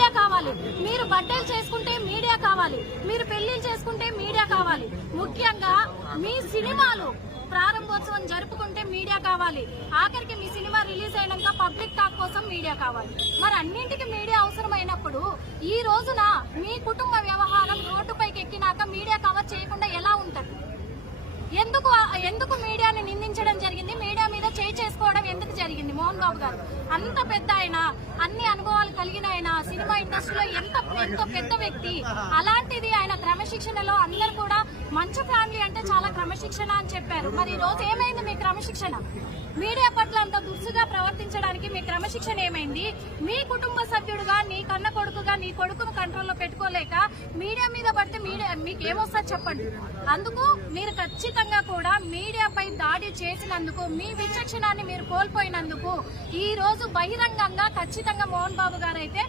Media కావాలి, మీరు బర్త్డేలు చేసుకుంటే మీడియా కావాలి, మీరు పెళ్లిళ్ళు చేసుకుంటే మీడియా కావాలి, ముఖ్యంగా మీ సినిమాలు ప్రారంభోత్సవం జరుపుకుంటే మీడియా కావాలి, ఆఖరికి మీ సినిమా రిలీజ్ అయినాక పబ్లిక్ టాక్ కోసం మీడియా కావాలి. మరి అన్నింటికి మీడియా అవసరమైనప్పుడు ఈ రోజున మీ కుటుంబ వ్యవహారం రోడ్డుపైకి ఎక్కినాక మీడియా కవర్ చేయకుండా ఎలా ఉంటది? ఎందుకు మీడియాని నిందించడం జరిగింది? మీడియా మీద చేసుకోవడం ఎందుకు జరిగింది? మోహన్ బాబు గారు అంత పెద్ద ఆయన, అన్ని అనుభవాలు కలిగిన ఆయన, సినిమా ఇండస్ట్రీలో ఎంతో పెద్ద వ్యక్తి. అలాంటిది ఆయన క్రమశిక్షణలో అందరు కూడా మంచు ఫ్యామిలీ అంటే చాలా క్రమశిక్షణ అని చెప్పారు. మరి ఈ రోజు ఏమైంది మీ క్రమశిక్షణ? మీడియా పట్ల అంత దురుసుగా ప్రవర్తించడానికి మీ క్రమశిక్షణ ఏమైంది? మీ కుటుంబ సభ్యుడుగా, నీ కన్న కొడుకుగా నీ కొడుకును కంట్రోల్లో పెట్టుకోలేక మీడియా మీద పడితే మీడియా మీకు ఏమొస్తుంది చెప్పండి. అందుకు మీరు ఖచ్చితంగా కూడా మీడియాపై దాడి చేసినందుకు, మీ విచక్షణాన్ని మీరు కోల్పోయినందుకు ఈ రోజు బహిరంగంగా ఖచ్చితంగా మోహన్ బాబు గారు అయితే